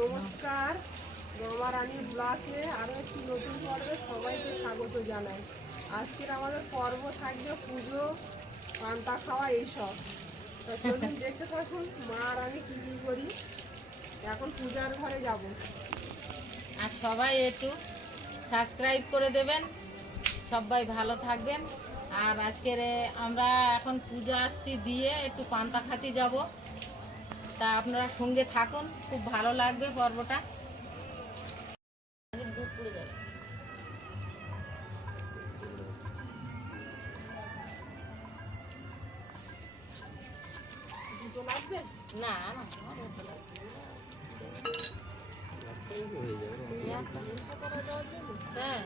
নমস্কার। রানী ব্লকে আরও একটি নতুন পর্বে সবাইকে স্বাগত জানাই। আজকের আমাদের পর্ব থাকবে পুজো, পান্তা খাওয়া এইসব। তো চলুন দেখতে থাকুন, মা আর আমি কী কী করি। এখন পূজার ঘরে যাব। আর সবাই একটু সাবস্ক্রাইব করে দেবেন। সবাই ভালো থাকবেন। আর আজকের আমরা এখন পূজা আস্তি দিয়ে একটু পান্তা খাতি যাব। তা আপনারা সঙ্গে থাকুন খুব ভালো লাগবে পর্বটা। দুধ পুড়ে যাবে না। হ্যাঁ।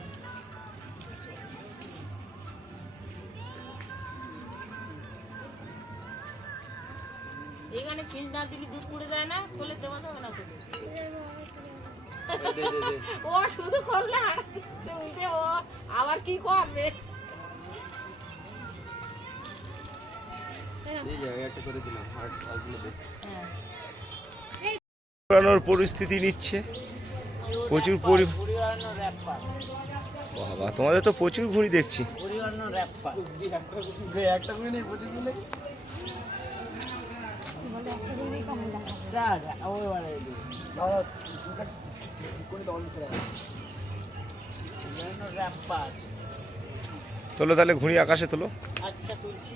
এইখানে ফ্রিজ না দিলে দুধ পুড়ে যায় না খোলে দেওয়া যাবে না তো। ও শুধু করলে আর উল্টে ও আবার কি করবে? হ্যাঁ পরিস্থিতি নিচ্ছে। প্রচুর পরি বাবা তোমাদের তো প্রচুর ঘুড়ি দেখছি। একটা করে নেই প্রচুরগুলো তোলো তাহলে ঘুড়ি আকাশে তোলো। আচ্ছা তুলছি।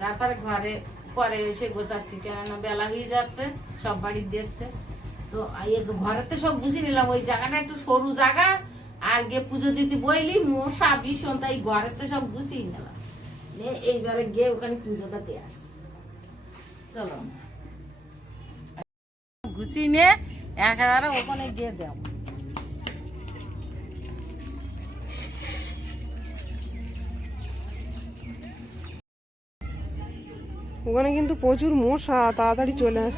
তারপরে ঘরে, পরে এসে গোছাচ্ছি। কেননা বেলা হয়ে যাচ্ছে, সব বাড়ি দিচ্ছে তো এই ঘরেতে সব বুঝে নিলাম, ওই জায়গাটা একটু সরু জায়গা, আর গিয়ে পুজো দিতে বইলি, মশা ভীষণ, তাই ঘরেতে সব গুছিয়ে নিলাম। এইবারে গিয়ে ওখানে পুজোটা দিয়ে চলো। গুছিয়ে নিয়ে একেবারে ওখানে গিয়ে দেব। ওখানে কিন্তু প্রচুর মশা তাড়াতাড়ি চলে আস।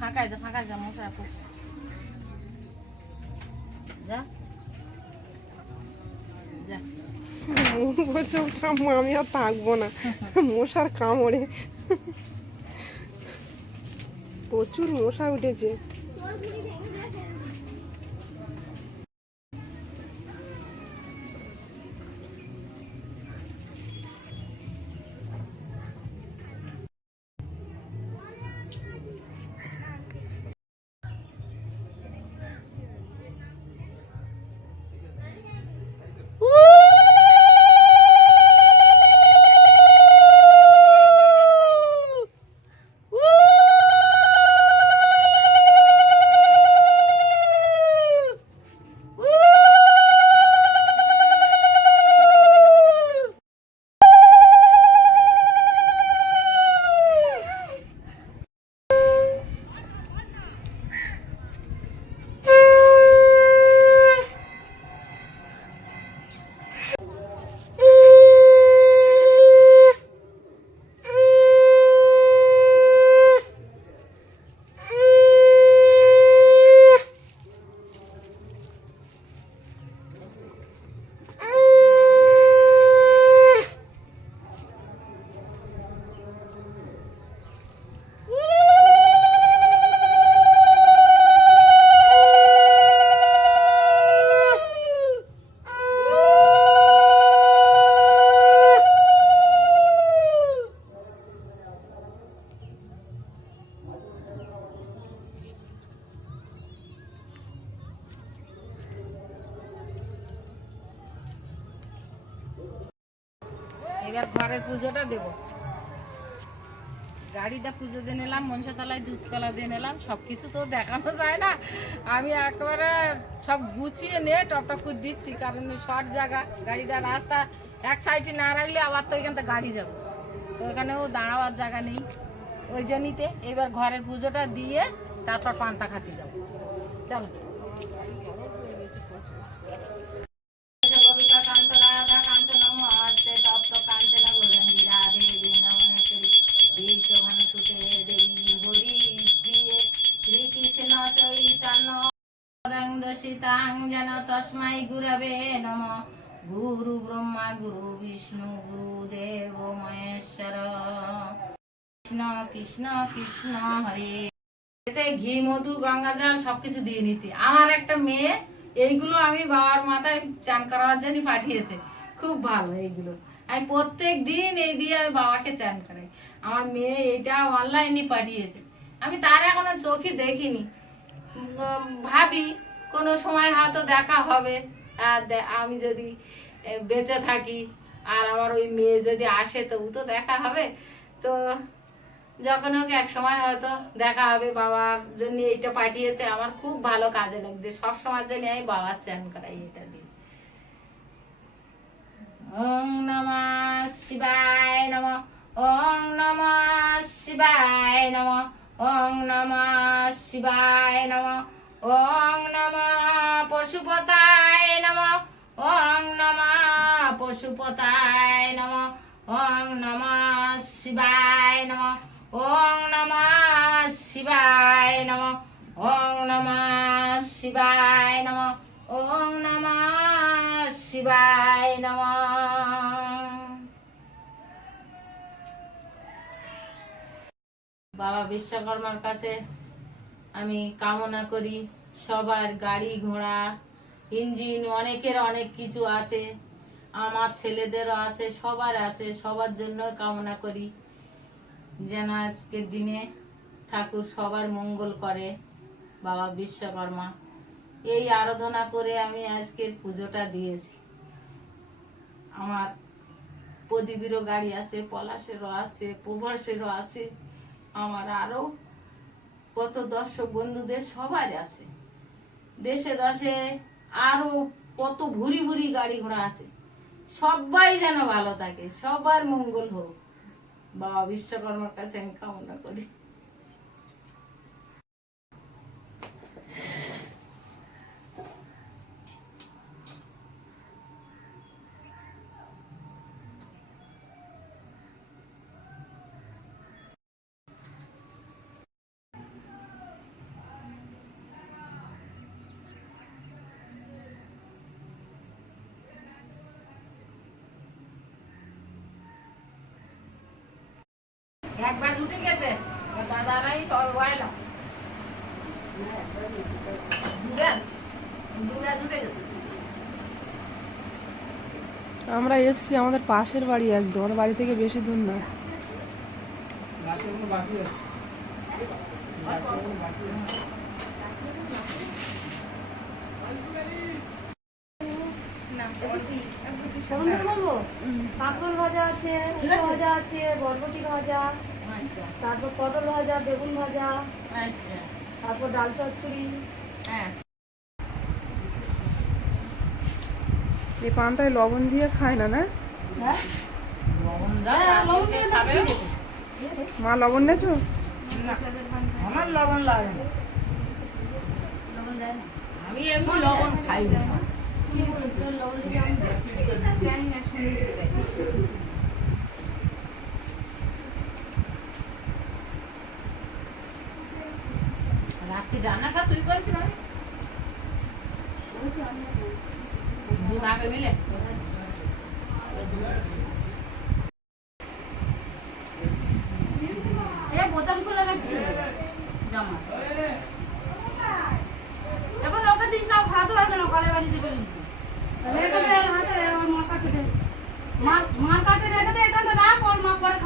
ফাঁকা যা ফাঁকা যা মশা বলছে ওটা আমি আর থাকব না। মশার কামড়ে। প্রচুর মশা উঠেছে। এবার ঘরের পুজোটা দেব। গাড়িটা পুজো দিয়ে নিলাম, মনসাতলায় দুধকলা দিয়ে নিলাম সব কিছু তো দেখানো যায় না। আমি একবারে সব গুছিয়ে নিয়ে টপটপ দিচ্ছি, কারণ শর্ট জায়গা, গাড়িটা রাস্তা, এক সাইডে না রাখলে আবার তো এখান থেকে গাড়ি যাব। তো এখানেও দাঁড়াবার জায়গা নেই। ওই জন্যইতে এবার ঘরের পুজোটা দিয়ে তারপর পান্তা খাতে যাব। চলো। তস্মাই গুরবে নম গুরু ব্রহ্মা গুরু বিষ্ণু গুরু দেব মহেশ্বর কৃষ্ণ কৃষ্ণ কৃষ্ণ হরে এতে ঘি, মধু, গঙ্গা জল সবকিছু দিয়ে নিছি আমার একটা মেয়ে, এইগুলো আমি বাবার মাথায় চান করার জন্য পাঠিয়েছে। খুব ভালো এইগুলো। আমি প্রত্যেক দিন এই দিয়ে আমি বাবাকে চান করাই। আমার মেয়ে এটা অনলাইনে পাঠিয়েছে। আমি তার এখনও চোখে দেখিনি। ভাবি কোনো সময় হয়তো দেখা হবে। আমি যদি বেঁচে থাকি, আর আমার ওই মেয়ে যদি আসে, তবু তো দেখা হবে। তো যখন হোক, এক সময় হয়তো দেখা হবে। বাবার জন্য এইটা পাঠিয়েছে। আমার খুব ভালো কাজে লাগছে। সব সময়ের জন্য আমি বাবার চ্যান করাই এটা দিয়ে। ওং নমঃ শিবায় নম, ওং নমঃ শিবায় নম, ওং নমঃ শিবায় নম। ওং নমঃ পশুপতায় নম। ওং নমঃ পশুপতায় নম। ওং নমঃ শিবায় নম। ওং নমঃ শিবায় নম। ওং নমঃ শিবায় নম। ওং নমঃ শিবায় নম। বাবা বিশ্বকর্মার কাছে আমি কামনা করি সবার গাড়ি ঘোড়া, ইঞ্জিন, অনেকের অনেক কিছু আছে, আমার ছেলেদেরও আছে, সবার আছে, সবার জন্য কামনা করি। যেন আজকের দিনে ঠাকুর সবার মঙ্গল করে, বাবা বিশ্বকর্মা। এই আরাধনা করে আমি আজকের পুজোটা দিয়েছি। আমার প্রদীপেরও গাড়ি আছে, পলাশেরও আছে, প্রভাসেরও আছে, আমার আরও কত দর্শক বন্ধুদের সবার আছে। দেশে দশে আরও কত ভুরি ভুরি গাড়ি ঘোড়া আছে। সবাই যেন ভালো থাকে, সবার মঙ্গল হোক। বাবা বিশ্বকর্মার কাছে আমি কামনা করি। একবার গেছে। দাদারাই আমরা এসছি আমাদের পাশের বাড়ি একদম। আমাদের বাড়ি থেকে বেশি দূর না। কোনটা বলব। ভাজা আছে ভাজা আছে বরবটি ভাজা আচ্ছা। তারপর পটল ভাজা বেগুন ভাজা আচ্ছা। তারপর ডাল চচ্চড়ি। হ্যাঁ। এই পান্তায় লবণ দিয়ে খায় না না? হ্যাঁ? লবণ দাও লবণ দিয়ে খাবে? মা লবণ নেছো? না, আমার লবণ লাগে না। লবণ দেয় না। আমি এমনি লবণ খাই না। রাত্রি রান্নাটা তুই করেছিস মানে? মাকে বোতাম খুলে গেছে জামা। দিস না ভাত না কলের বাড়িতে আমার মার কাছে দে মার কাছে রেখে দে, এখানটা রাখ মা পরে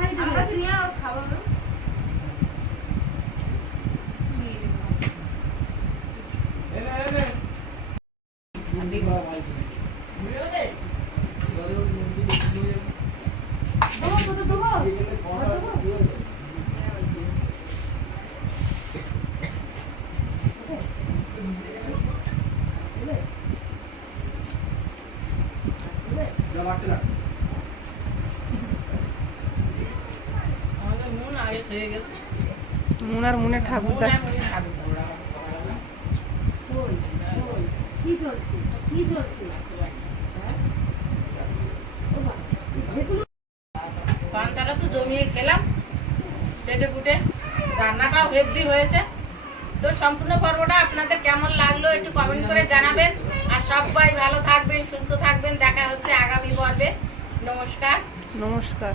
মারতে না মন ঠাকুর কি চলছে? তো জমিয়ে খেলাম। চেটে কুটে রান্নাটাও হেভলি হয়েছে। তো সম্পূর্ণ পর্বটা আপনাদের কেমন লাগল একটু কমেন্ট করে জানাবেন। সবাই ভালো থাকবেন সুস্থ থাকবেন। দেখা হচ্ছে আগামী পর্বে। নমস্কার। নমস্কার।